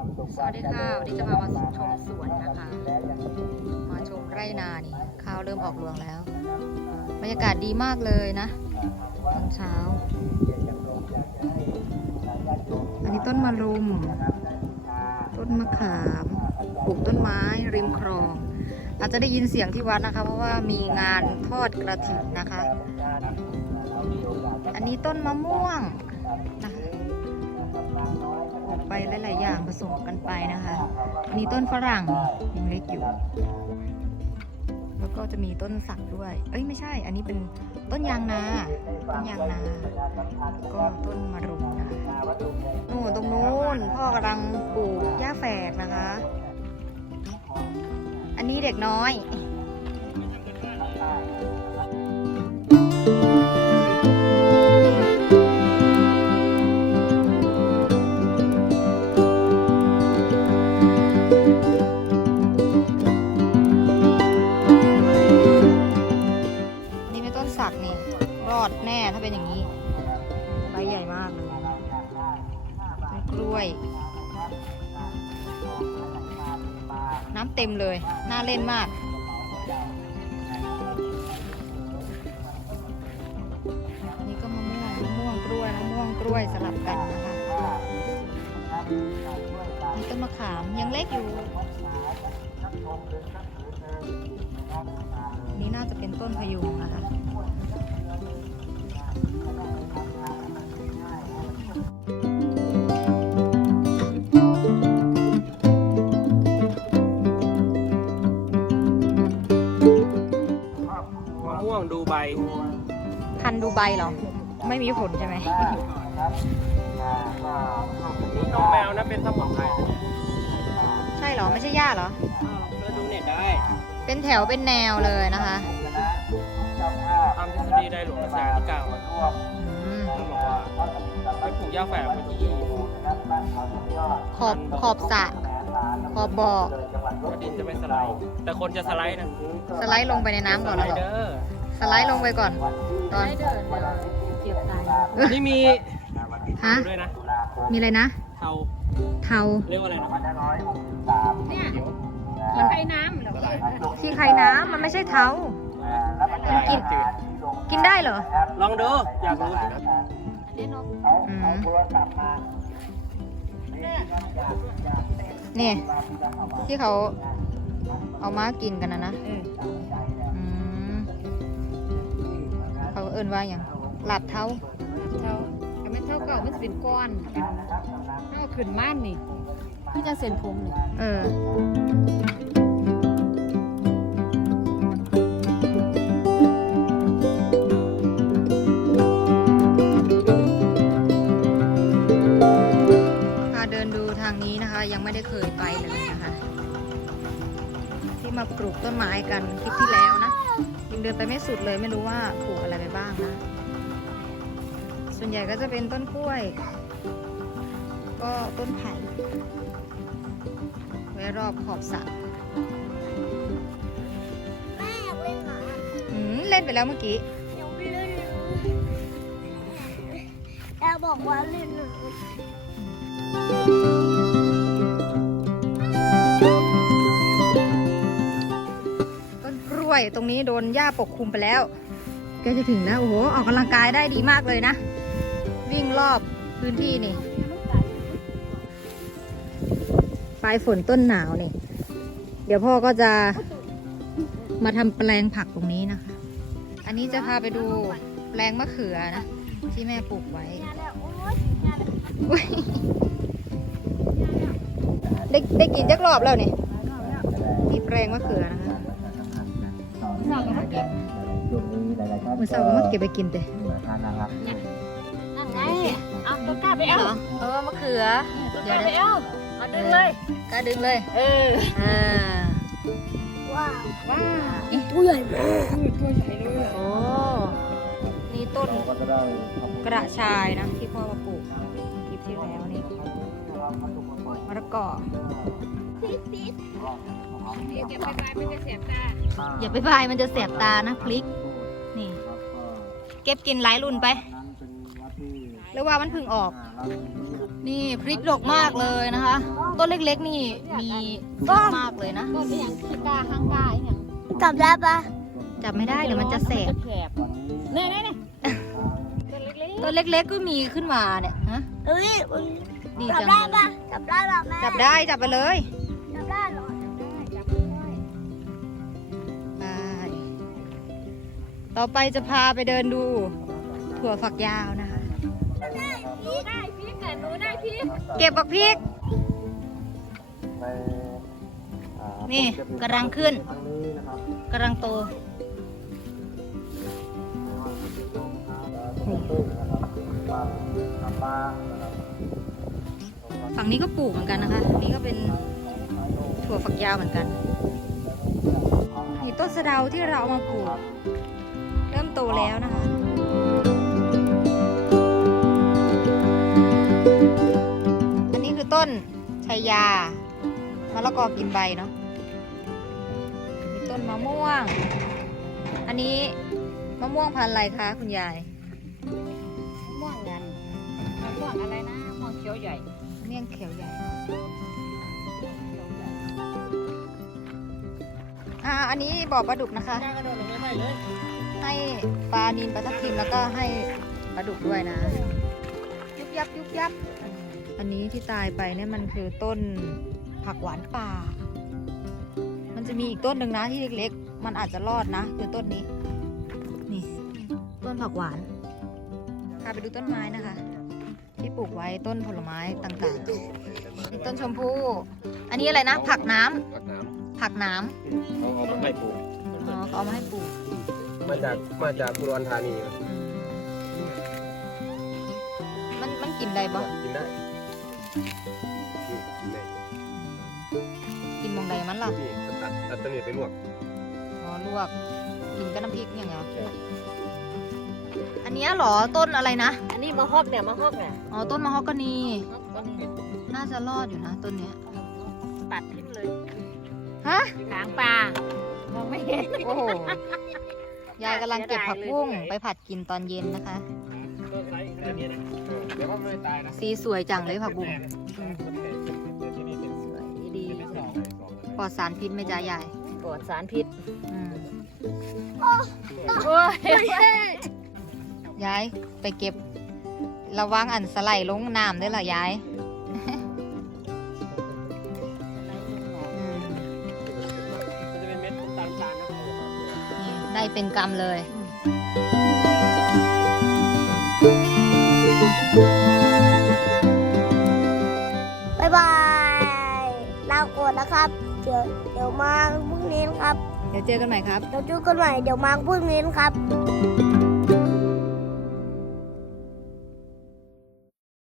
สวัสดีค่ะวันนี้จะพามาชมสวนนะคะ มาชมไร่นานี่ข้าวเริ่มออกรวงแล้ว บรรยากาศดีมากเลยนะตอนเช้า อันนี้ต้นมะรุม ต้นมะขามปลูกต้นไม้ริมคลอง อาจจะได้ยินเสียงที่วัดนะคะ เพราะว่ามีงานทอดกระถิ่นนะคะ อันนี้ต้นมะม่วง ไปหลายๆอย่างผสมกันไปนะคะอันนี้ต้นฝรั่งยังเล็กอยู่ แล้วก็จะมีต้นสักด้วย เอ้ยไม่ใช่ อันนี้เป็นต้นยางนา ต้นยางนา แล้วก็ต้นมะรุมนะคะนู่นตรงนู้นพ่อกำลังปลูกหญ้าแฝกนะคะ อันนี้เด็กน้อย เต็มเลย น่าเล่นมาก นี่ก็มะม่วงมะม่วงกล้วยมะม่วงกล้วยสลับกันนะคะนี่ต้นมะขามยังเล็กอยู่ นี่น่าจะเป็นต้นพยุงนะคะะม่วงดูใบพันธุ์ดูใบเหรอ ไม่มีผลใช่ไหม นี่นมแมวนะเป็นสมุนไพรใช่เหรอ ไม่ใช่หญ้าเหรอ เพื่อดูเน็ตได้ เป็นแถวเป็นแนวเลยนะคะตามทฤษฎีได้หลวงรัชกาลที่เก้าอืมท่านบอกว่าให้ปลูกหญ้าแฝกไว้ที่ขอบขอบสระขอบบ่อ ว่าดินจะไม่สไลด์ แต่คนจะสไลด์นะ สไลด์ลงไปในน้ำสก่อนไลเลยด์เหรเด้ออ สไลด์ลงไปก่อน ตอนนี่มีฮะดูด้วยนะมีอะไรนะ เทาเทา เรียกว่าอะไรนะมันไข่น้ำเหรอที่ไข่น้ำมันไม่ใช่เทา มันกินจืดกินได้เหรอลองดูอยากรู้อืมนี่ ที่เขาเอามากินกันนะนะอืม เขาเอิ้นว่าอย่างหลัดเท้าเท่าแต่ไม่เท่าเก่ามันจะเป็นก้อนเท่าขึ้นม่านนี่พี่จะเส้นผมนี่เออพาเดินดูทางนี้นะคะยังไม่ได้เคยไปเลยนะคะ ที่มาปลูกต้นไม้กันคลิปที่แล้วนะ ยังเดินไปไม่สุดเลยไม่รู้ว่าปลูกอะไรไปบ้างนะ ส่วนใหญ่ก็จะเป็นต้นกล้วย ก็ต้นไผ่ไว้รอบขอบสระแม่อยากเล่นหมาอืมเล่นไปแล้วเมื่อกี้ อยากเล่นแอบบอกว่าเล่นหนูต้ ตรงนี้โดนหญ้าปกคลุมไปแล้วใกล้จะถึงแล้วโอ้โหออกกำลังกายได้ดีมากเลยนะ วิ่งรอบพื้นที่นี่ปลายฝนต้นหนาวนี่ เดี๋ยวพ่อก็จะมาทำแปลงผักตรงนี้นะคะ อันนี้จะพาไปดูแปลงมะเขือนะ ที่แม่ปลูกไว้ ได้ได้กินจักรอบแล้วนี่มีแปลงมะเขือนะคะ มือเสาร์ก็มาเก็บไปกินเตะนั่นไงเอาตัวกล้าไปเอาเออมะเขือเดี๋ยวไปเอาเอาดึงเลยกล้าดึงเลย เอออ่าว้าวว้าตัวใหญ่มากตัวใหญ่เลยโอ้นี่ต้นกระชายนะที่พ่อมาปลูกคลิปที่แล้วนี่มะละกอ เดี๋ยวเก็บไปไปไม่จะเสียบตาอย่าไปพายมันจะแสบตานะพลิก นี่ เก็บกินหลายรุ่นไปหรือว่ามันเพึ่งออกเนี่พริกดกมากเลยนะคะ ต้นเล็กๆนี่มีเยอะมากเลยนะ ก็เป็นอย่างขี้กาข้างกาอหย่างจับได้ปะจับไม่ได้เดี๋ยวมันจะแสบแสบเนี่ยเนี่ยเนี่ยตัวเล็กต้นเล็กๆก็มีขึ้นมาเนี่ยฮะเฮ้ยมันดีจับจังได้เลยปะจับได้หรอแม่จับได้จับไปเลย ต่อไปจะพาไปเดินดู ถั่วฝักยาวนะคะหนูได้พริกอะหนูได้พริกเก็บบักพริกนี่กำลังขึ้นกำลังโตฝั่งนี้ก็ปลูกเหมือนกันนะคะนี่ก็เป็นถั่วฝักยาวเหมือนกัน นี่ต้นสะเดาที่เราเอามาปลูกเริ่มโต แล้วนะคะอันนี้คือต้นชัยยามะละกอกินใบเนาะมีต้นมะม่วง อันนี้มะม่วงพันธุ์อะไรคะคุณยายม่วงกันม่วงอะไรนะม่วงเขียวใหญ่เมี่ยงเขียวใหญ่อ่าอันนี้บ่อปลาดุกนะคะแม่ก็โดนลงไม่เลย ให้ปลานินปลาทับทิมแล้วก็ให้ปลาดุกด้วยนะ ยุบยับยุบยับ อันนี้ที่ตายไปเนี่ยมันคือต้นผักหวานป่า มันจะมีอีกต้นหนึ่งนะที่เล็กๆ มันอาจจะรอดนะ คือต้นนี้ นี่ ต้นผักหวานพาไปดูต้นไม้นะคะ ที่ปลูกไว้ต้นผลไม้ต่างๆนี่ต้นชมพู่อันนี้อะไรนะ ผักน้ำผักน้ผักน้ำเขาเอามาให้ปลูกำอ๋อเขาเอามาให้ปลูก มาจากมาจากอุดรธานีมันมันกินได้ปะกินได้กินได้กินมองใดมันล่ะนี่ตัดตัดต้นนี้ไปลวกอ๋อลวกกินกับน้ำพริกอย่างเงี้ยอันเนี้ยเหรอต้นอะไรนะอันนี้มะฮอกเนี่ยมะฮอกเนี่ยอ๋อต้นมะฮอกกานีต้นนี้น่าจะรอดอยู่นะต้นเนี้ยปัดทิ้งเลยฮะหางปลามองไม่เห็นโอ้โห ยายกำลังเก็บผักบุ้งไปผัดกินตอนเย็นนะคะต้นไซส์แค่นี้นะเดี๋ยวว่าไม่ตายนะสีสวยจังเลยผักบุ้งที่นี่เป็นสวยดีเป็นสองสองปลอดสารพิษไหมจ๊ะยายปลอดสารพิษอืมโอ้ยยายไปเก็บ ระวังอันสไลด์ลงน้ำด้วยเหรอยาย ได้เป็นกรรมเลยบายบายลาก่อนนะครับ เดี๋ยวเดี๋ยวมาพรุ่งนี้นะครับ เดี๋ยวเจอกันใหม่ครับ เดี๋ยวเจอกันใหม่ เดี๋ยวมาพรุ่งนี้นะครับ